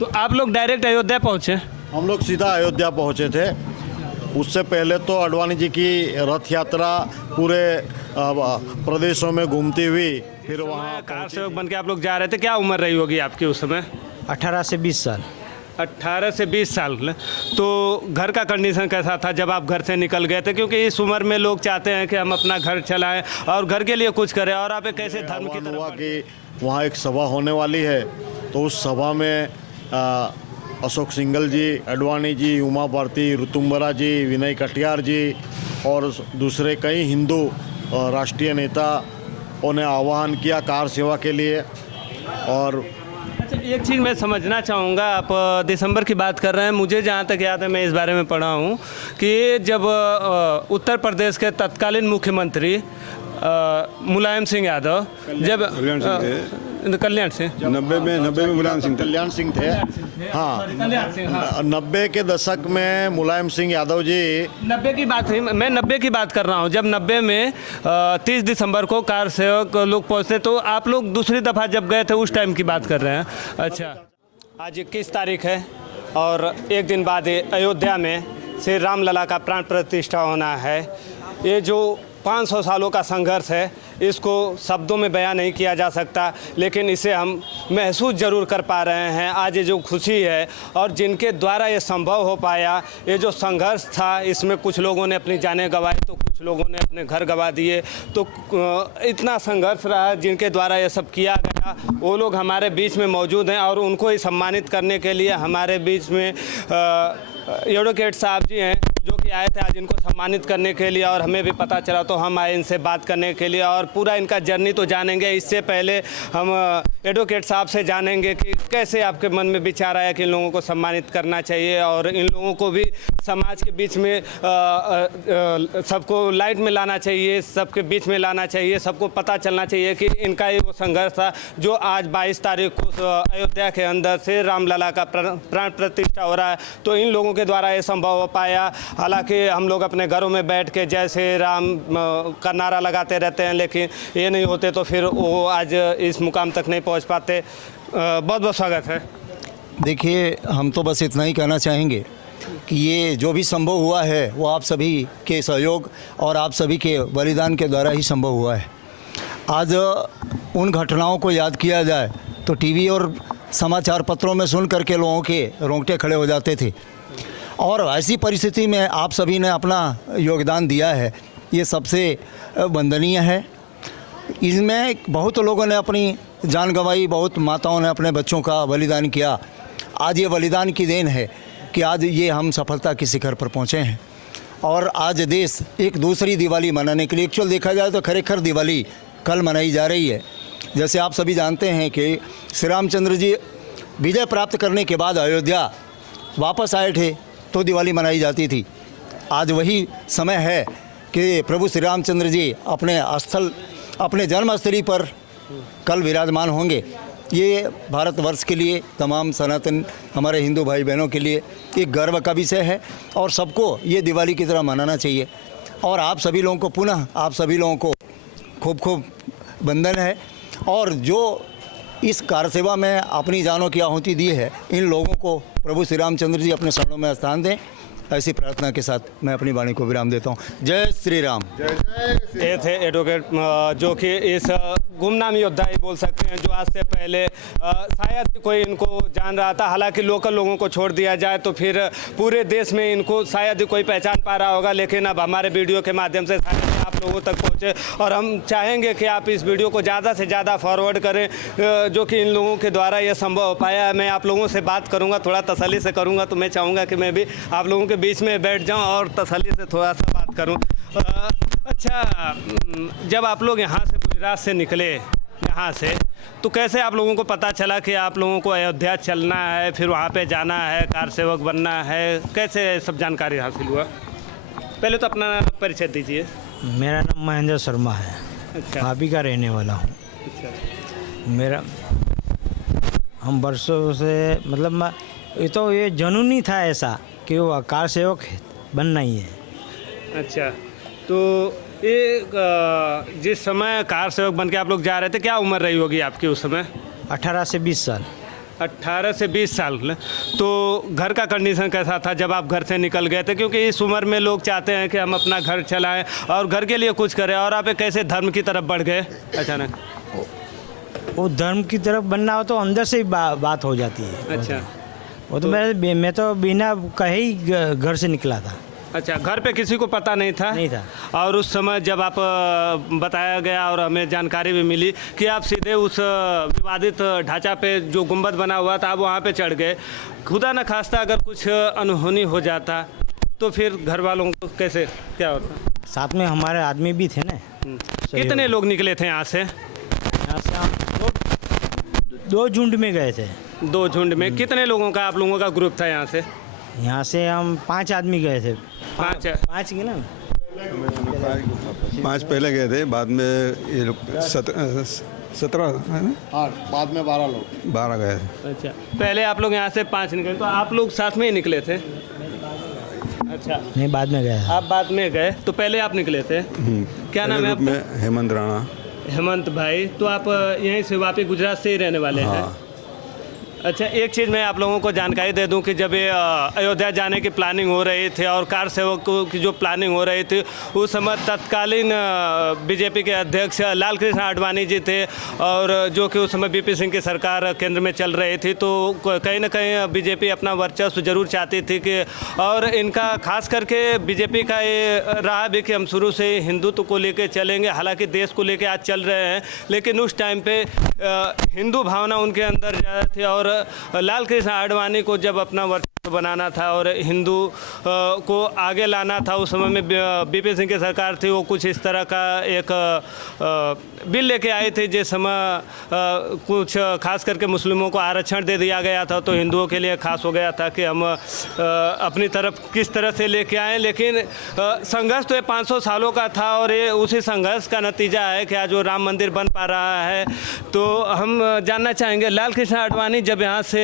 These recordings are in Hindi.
तो आप लोग डायरेक्ट अयोध्या पहुँचे? हम लोग सीधा अयोध्या पहुंचे थे। उससे पहले तो अडवाणी जी की रथ यात्रा पूरे प्रदेशों में घूमती हुई फिर वहाँ कार सेवक बन के आप लोग जा रहे थे, क्या उम्र रही होगी आपकी उस समय? 18 से 20 साल। 18 से 20 साल। तो घर का कंडीशन कैसा था जब आप घर से निकल गए थे? क्योंकि इस उम्र में लोग चाहते हैं कि हम अपना घर चलाएं और घर के लिए कुछ करें, और आप एक कैसे धर्म की हुआ तरफ? कि वहाँ एक सभा होने वाली है, तो उस सभा में अशोक सिंघल जी, अडवाणी जी, उमा भारती, ऋतुंबरा जी, विनय कटियार जी और दूसरे कई हिंदू राष्ट्रीय नेताओं ने आह्वान किया कार सेवा के लिए। और अच्छा, एक चीज़ मैं समझना चाहूँगा, आप दिसंबर की बात कर रहे हैं, मुझे जहाँ तक याद है मैं इस बारे में पढ़ा हूँ कि जब उत्तर प्रदेश के तत्कालीन मुख्यमंत्री मुलायम सिंह यादव जब कल्याण सिंह 90 में मुलायम सिंह थे। हाँ, 90 के दशक में मुलायम सिंह यादव जी 90 की बात है, मैं 90 की बात कर रहा हूँ। जब 90 में 30 दिसंबर को कार सेवक लोग पहुँचते, तो आप लोग दूसरी दफ़ा जब गए थे उस टाइम की बात कर रहे हैं। अच्छा, आज 21 तारीख है और एक दिन बाद अयोध्या में श्री रामलला का प्राण प्रतिष्ठा होना है। ये जो 500 सालों का संघर्ष है, इसको शब्दों में बयां नहीं किया जा सकता, लेकिन इसे हम महसूस ज़रूर कर पा रहे हैं। आज ये जो खुशी है और जिनके द्वारा ये संभव हो पाया, ये जो संघर्ष था, इसमें कुछ लोगों ने अपनी जानें गंवाई तो कुछ लोगों ने अपने घर गंवा दिए। तो इतना संघर्ष रहा जिनके द्वारा ये सब किया गया, वो लोग हमारे बीच में मौजूद हैं और उनको ही सम्मानित करने के लिए हमारे बीच में एडवोकेट साहब जी हैं जो कि आए थे आज इनको सम्मानित करने के लिए, और हमें भी पता चला तो हम आए इनसे बात करने के लिए और पूरा इनका जर्नी तो जानेंगे। इससे पहले हम एडवोकेट साहब से जानेंगे कि कैसे आपके मन में विचार आया कि इन लोगों को सम्मानित करना चाहिए और इन लोगों को भी समाज के बीच में सबको लाइट में लाना चाहिए, सबके बीच में लाना चाहिए, सबको पता चलना चाहिए कि इनका ही वो संघर्ष था जो आज 22 तारीख को अयोध्या के अंदर से रामलला का प्राण प्रतिष्ठा हो रहा है। तो इन लोगों के द्वारा ये संभव हो पाया। हालांकि हम लोग अपने घरों में बैठ के जय श्री राम का नारा लगाते रहते हैं, लेकिन ये नहीं होते तो फिर वो आज इस मुकाम तक नहीं पहुंच पाते। बहुत बहुत स्वागत है। देखिए, हम तो बस इतना ही कहना चाहेंगे कि ये जो भी संभव हुआ है वो आप सभी के सहयोग और आप सभी के बलिदान के द्वारा ही संभव हुआ है। आज उन घटनाओं को याद किया जाए तो टीवी और समाचार पत्रों में सुन करके लोगों के रोंगटे खड़े हो जाते थे, और ऐसी परिस्थिति में आप सभी ने अपना योगदान दिया है, ये सबसे वंदनीय है। इसमें बहुत लोगों ने अपनी जान गंवाई, बहुत माताओं ने अपने बच्चों का बलिदान किया। आज ये बलिदान की देन है कि आज ये हम सफलता के शिखर पर पहुँचे हैं और आज देश एक दूसरी दिवाली मनाने के लिए, एक्चुअल देखा जाए तो खरेखर दिवाली कल मनाई जा रही है। जैसे आप सभी जानते हैं कि श्री रामचंद्र जी विजय प्राप्त करने के बाद अयोध्या वापस आए थे तो दिवाली मनाई जाती थी। आज वही समय है कि प्रभु श्री रामचंद्र जी अपने स्थल, अपने जन्मस्थली पर कल विराजमान होंगे। ये भारतवर्ष के लिए, तमाम सनातन हमारे हिंदू भाई बहनों के लिए एक गर्व का विषय है और सबको ये दिवाली की तरह मनाना चाहिए। और आप सभी लोगों को पुनः आप सभी लोगों को खूब खूब वंदन है, और जो इस कार सेवा में अपनी जानों की आहुति दी है, इन लोगों को प्रभु श्री रामचंद्र जी अपने शरणों में स्थान दें। ऐसी प्रार्थना के साथ मैं अपनी वाणी को विराम देता हूँ। जय श्री राम। ये थे एडवोकेट जो कि इस गुमनाम योद्धा ही बोल सकते हैं, जो आज से पहले शायद कोई इनको जान रहा था। हालांकि लोकल लोगों को छोड़ दिया जाए तो फिर पूरे देश में इनको शायद कोई पहचान पा रहा होगा, लेकिन अब हमारे वीडियो के माध्यम से शायद आप लोगों तक पहुँचे और हम चाहेंगे कि आप इस वीडियो को ज़्यादा से ज़्यादा फॉरवर्ड करें, जो कि इन लोगों के द्वारा ये संभव हो पाया। मैं आप लोगों से बात करूँगा, थोड़ा तसल्ली से करूँगा, तो मैं चाहूँगा कि मैं भी आप लोगों के बीच में बैठ जाऊँ और तसल्ली से थोड़ा सा बात करूँ। अच्छा, जब आप लोग यहाँ से गुजरात से निकले यहाँ से, तो कैसे आप लोगों को पता चला कि आप लोगों को अयोध्या चलना है, फिर वहाँ पे जाना है, कार सेवक बनना है? कैसे सब जानकारी हासिल हुआ? पहले तो अपना परिचय दीजिए। मेरा नाम महेंद्र शर्मा है। अच्छा। भाभी का रहने वाला हूँ। अच्छा। मेरा हम वर्षों से मतलब ये जुनूनी था ऐसा कि वो कार सेवक बनना ही है। अच्छा, तो ये जिस समय कार सेवक बन के आप लोग जा रहे थे, क्या उम्र रही होगी आपकी उस समय? 18 से 20 साल। 18 से 20 साल। तो घर का कंडीशन कैसा था जब आप घर से निकल गए थे? क्योंकि इस उम्र में लोग चाहते हैं कि हम अपना घर चलाएं और घर के लिए कुछ करें, और आप एक कैसे धर्म की तरफ बढ़ गए अचानक? वो धर्म की तरफ बनना हो तो अंदर से ही बात हो जाती है। अच्छा, वो तो मैं तो बिना कहे ही घर से निकला था। अच्छा, घर पे किसी को पता नहीं था? नहीं था। और उस समय जब आप बताया गया और हमें जानकारी भी मिली कि आप सीधे उस विवादित ढांचा पे जो गुंबद बना हुआ था आप वहाँ पे चढ़ गए, खुदा न खास्ता अगर कुछ अनहोनी हो जाता तो फिर घर वालों को कैसे क्या होता? साथ में हमारे आदमी भी थे ना। कितने लोग निकले थे यहाँ से? यहाँ से हम दो झुंड में गए थे। 2 झुंड में कितने लोगों का आप लोगों का ग्रुप था यहाँ से? यहाँ से हम 5 आदमी गए थे। 5 के ना। 5 पहले गए थे, बाद में ये लोग 17 है ना, हाँ, बाद में 12 लोग। 12 गए थे। अच्छा, पहले आप लोग यहाँ से 5 निकले, तो आप लोग साथ में ही निकले थे? अच्छा, नहीं, बाद में गए। आप बाद में गए तो पहले आप निकले थे? क्या नाम है ग्रुप आपका? में हेमंत राणा। हेमंत भाई, तो आप यहीं से वापस गुजरात से ही रहने वाले हैं? अच्छा, एक चीज़ मैं आप लोगों को जानकारी दे दूं कि जब ये अयोध्या जाने की प्लानिंग हो रही थी और कार सेवकों की जो प्लानिंग हो रही थी, उस समय तत्कालीन बीजेपी के अध्यक्ष लाल कृष्ण आडवाणी जी थे, और जो कि उस समय बीपी सिंह की सरकार केंद्र में चल रही थी। तो कहीं ना कहीं बीजेपी अपना वर्चस्व जरूर चाहती थी कि, और इनका खास करके बीजेपी का ये रहा भी कि हम शुरू से हिंदुत्व को लेकर चलेंगे, हालांकि देश को लेकर आज चल रहे हैं, लेकिन उस टाइम पे हिंदू भावना उनके अंदर ज़्यादा थी। और लाल कृष्ण आडवाणी को जब अपना वर्चस्व बनाना था और हिंदू को आगे लाना था, उस समय में बीपी सिंह की सरकार थी, वो कुछ इस तरह का एक बिल लेके आई थी जिस समय कुछ खास करके मुस्लिमों को आरक्षण दे दिया गया था, तो हिंदुओं के लिए खास हो गया था कि हम अपनी तरफ किस तरह से लेके आए। लेकिन संघर्ष तो ये 500 सालों का था, और ये उसी संघर्ष का नतीजा है कि आज वो राम मंदिर बन पा रहा है। तो हम जानना चाहेंगे, लाल कृष्ण आडवाणी जब यहाँ से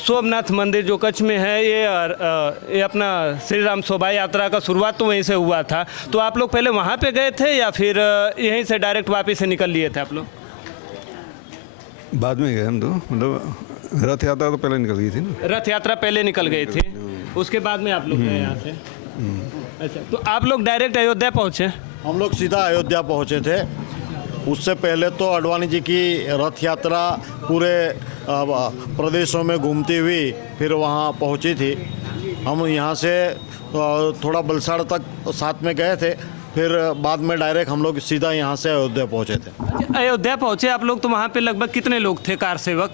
सोमनाथ मंदिर जो कच्छ में है, ये अपना श्री राम शोभा यात्रा का शुरुआत तो वहीं से हुआ था, तो आप लोग पहले वहाँ पे गए थे या फिर यहीं से डायरेक्ट वापस से निकल लिए थे आप लोग? बाद में गए हम तो, मतलब रथ यात्रा तो पहले निकल गई थी ना। रथ यात्रा पहले निकल गई थी, उसके बाद में आप लोग गए यहाँ से? अच्छा, तो आप लोग डायरेक्ट अयोध्या पहुँचे? हम लोग सीधा अयोध्या पहुँचे थे। उससे पहले तो आडवाणी जी की रथ यात्रा पूरे प्रदेशों में घूमती हुई फिर वहाँ पहुँची थी। हम यहाँ से थोड़ा बलसाड़ तक साथ में गए थे, फिर बाद में डायरेक्ट हम लोग सीधा यहाँ से अयोध्या पहुँचे थे। अच्छा, अयोध्या पहुँचे आप लोग, तो वहाँ पे लगभग कितने लोग थे कार सेवक?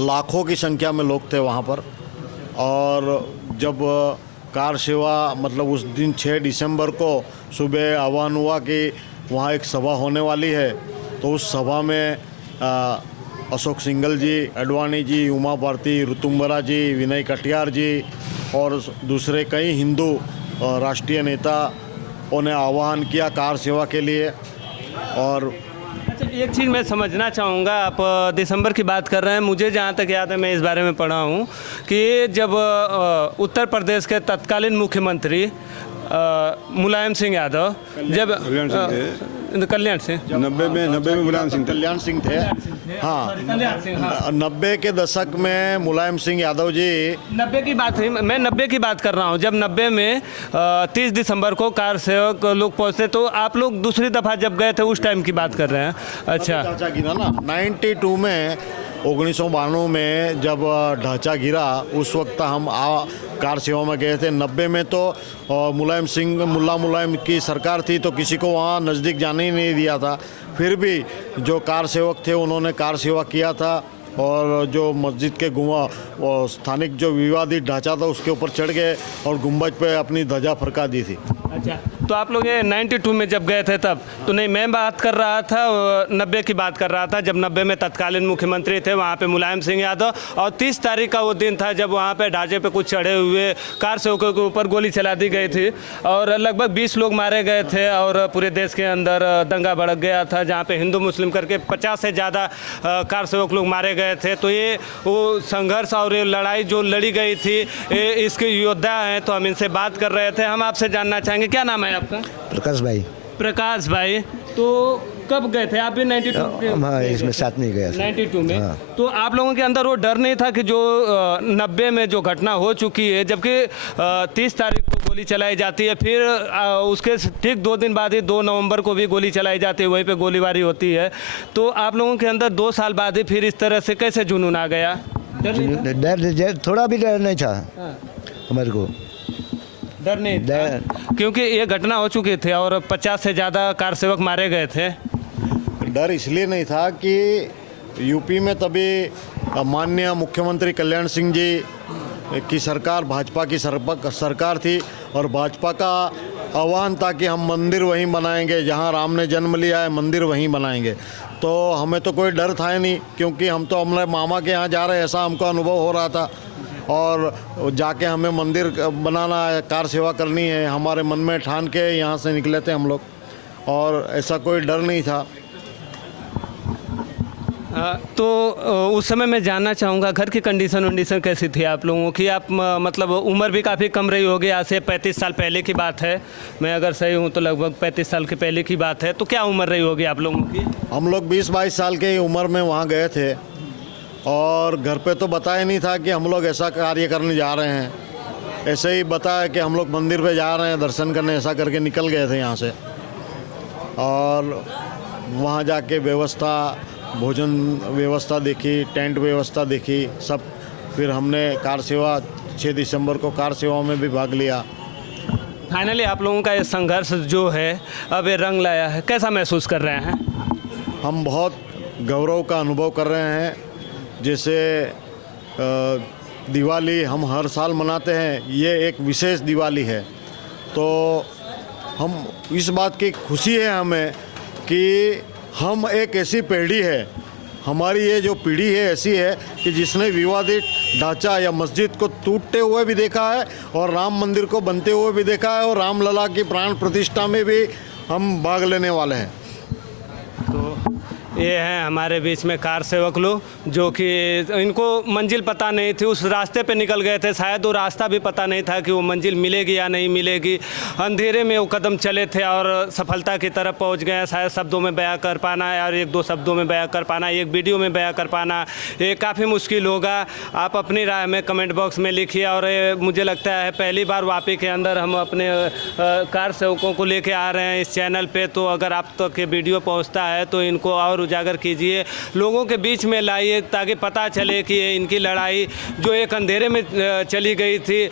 लाखों की संख्या में लोग थे वहाँ पर। और जब कार सेवा मतलब उस दिन 6 दिसंबर को सुबह आह्वान हुआ कि वहाँ एक सभा होने वाली है, तो उस सभा में अशोक सिंघल जी, अडवाणी जी, उमा भारती, ऋतुम्बरा जी, विनय कटियार जी और दूसरे कई हिंदू राष्ट्रीय नेताओं ने आह्वान किया कार सेवा के लिए। और अच्छा, एक चीज़ मैं समझना चाहूँगा, आप दिसंबर की बात कर रहे हैं, मुझे जहाँ तक याद है मैं इस बारे में पढ़ा हूँ कि जब उत्तर प्रदेश के तत्कालीन मुख्यमंत्री मुलायम सिंह यादव जब कल्याण सिंह 90 में मुलायम सिंह थे। कल्याण सिंह थे, हाँ। 90 के दशक में मुलायम सिंह यादव जी, 90 की बात है, मैं 90 की बात कर रहा हूँ, जब 90 में 30 दिसंबर को कार सेवक लोग पहुँचते, तो आप लोग दूसरी दफ़ा जब गए थे उस टाइम की बात कर रहे हैं? अच्छा, ढांचा गिरा ना 92 में, 1992 में जब ढांचा गिरा उस वक्त हम कार सेवा में गए थे। 90 में तो मुल्ला मुलायम की सरकार थी, तो किसी को वहाँ नज़दीक जाने ही नहीं दिया था। फिर भी जो कार सेवक थे उन्होंने कार सेवा किया था, और जो मस्जिद के स्थानिक जो विवादित ढांचा था उसके ऊपर चढ़ गए और गुंबज पे अपनी ध्वजा फरका दी थी। अच्छा, तो आप लोग ये 92 में जब गए थे तब तो नहीं, मैं बात कर रहा था 90 की बात कर रहा था, जब 90 में तत्कालीन मुख्यमंत्री थे वहाँ पे मुलायम सिंह यादव, और 30 तारीख का वो दिन था जब वहाँ पे ढांचे पे कुछ चढ़े हुए कार सेवकों के ऊपर गोली चला दी गई थी, और लगभग 20 लोग मारे गए थे, और पूरे देश के अंदर दंगा भड़क गया था, जहाँ पे हिंदू मुस्लिम करके 50 से ज़्यादा कार सेवक लोग मारे गए थे। तो ये वो संघर्ष और ये लड़ाई जो लड़ी गई थी, इसके योद्धा हैं, तो हम इनसे बात कर रहे थे। हम आपसे जानना चाहेंगे, क्या नाम है आपका? प्रकाश भाई। प्रकाश भाई, तो कब गए थे आप भी 92 हाँ इसमें साथ नहीं गया था। 92 में हाँ। तो आप लोगों के अंदर वो डर नहीं था कि जो 90 में जो घटना हो चुकी है, जबकि 30 तारीख को गोली चलाई जाती है, फिर उसके ठीक 2 दिन बाद ही 2 नवंबर को भी गोली चलाई जाती है, वहीं पे गोलीबारी होती है, तो आप लोगों के अंदर 2 साल बाद ही फिर इस तरह से कैसे जुनून आ गया? डर थोड़ा भी डर नहीं था हमारे को। डर नहीं था क्योंकि ये घटना हो चुकी थी और 50 से ज़्यादा कार सेवक मारे गए थे। डर इसलिए नहीं था कि यूपी में तभी माननीय मुख्यमंत्री कल्याण सिंह जी की सरकार, भाजपा की सरकार थी और भाजपा का आह्वान था कि हम मंदिर वहीं बनाएंगे जहां राम ने जन्म लिया है, मंदिर वहीं बनाएंगे। तो हमें तो कोई डर था ही नहीं, क्योंकि हम तो हमारे मामा के यहाँ जा रहे हैं ऐसा हमको अनुभव हो रहा था, और जाके हमें मंदिर बनाना है, कार सेवा करनी है, हमारे मन में ठान के यहाँ से निकले थे हम लोग, और ऐसा कोई डर नहीं था। तो उस समय मैं जानना चाहूँगा घर की कंडीशन कैसी थी आप लोगों की? आप मतलब उम्र भी काफ़ी कम रही होगी, आज से 35 साल पहले की बात है, मैं अगर सही हूँ तो लगभग 35 साल के पहले की बात है, तो क्या उम्र रही होगी आप लोगों की? हम लोग 20-22 साल के उम्र में वहाँ गए थे और घर पे तो बताया नहीं था कि हम लोग ऐसा कार्य करने जा रहे हैं, ऐसे ही बताया कि हम लोग मंदिर पे जा रहे हैं दर्शन करने, ऐसा करके निकल गए थे यहाँ से। और वहाँ जाके व्यवस्था, भोजन व्यवस्था देखी, टेंट व्यवस्था देखी सब, फिर हमने कार सेवा 6 दिसंबर को कार सेवा में भी भाग लिया। फाइनली आप लोगों का ये संघर्ष जो है अब ये रंग लाया है, कैसा महसूस कर रहे हैं? हम बहुत गौरव का अनुभव कर रहे हैं। जैसे दिवाली हम हर साल मनाते हैं, ये एक विशेष दिवाली है, तो हम इस बात की खुशी है हमें कि हम एक ऐसी पीढ़ी है, हमारी ये जो पीढ़ी है ऐसी है कि जिसने विवादित ढांचा या मस्जिद को टूटते हुए भी देखा है और राम मंदिर को बनते हुए भी देखा है, और रामलला की प्राण प्रतिष्ठा में भी हम भाग लेने वाले हैं। तो ये हैं हमारे बीच में कार सेवक लोग, जो कि इनको मंजिल पता नहीं थी, उस रास्ते पे निकल गए थे, शायद वो रास्ता भी पता नहीं था कि वो मंजिल मिलेगी या नहीं मिलेगी, अंधेरे में वो कदम चले थे और सफलता की तरफ पहुंच गए। शायद शब्दों में बयां कर पाना और 1-2 शब्दों में बयां कर पाना, एक वीडियो में बयां कर पाना, ये काफ़ी मुश्किल होगा। आप अपनी राय में कमेंट बॉक्स में लिखिए, और मुझे लगता है पहली बार वापी के अंदर हम अपने कार सेवकों को लेके आ रहे हैं इस चैनल पे, तो अगर आप तक ये वीडियो पहुँचता है तो इनको और उजागर कीजिए, लोगों के बीच में लाइए, ताकि पता चले कि ये इनकी लड़ाई जो एक अंधेरे में चली गई थी,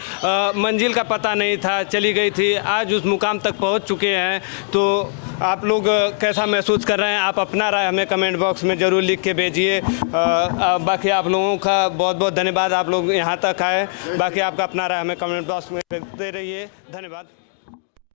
मंजिल का पता नहीं था, चली गई थी, आज उस मुकाम तक पहुंच चुके हैं। तो आप लोग कैसा महसूस कर रहे हैं? आप अपना राय हमें कमेंट बॉक्स में ज़रूर लिख के भेजिए। बाकी आप लोगों का बहुत बहुत धन्यवाद, आप लोग यहाँ तक आए। बाकी आपका अपना राय हमें कमेंट बॉक्स में भेजते रहिए। धन्यवाद।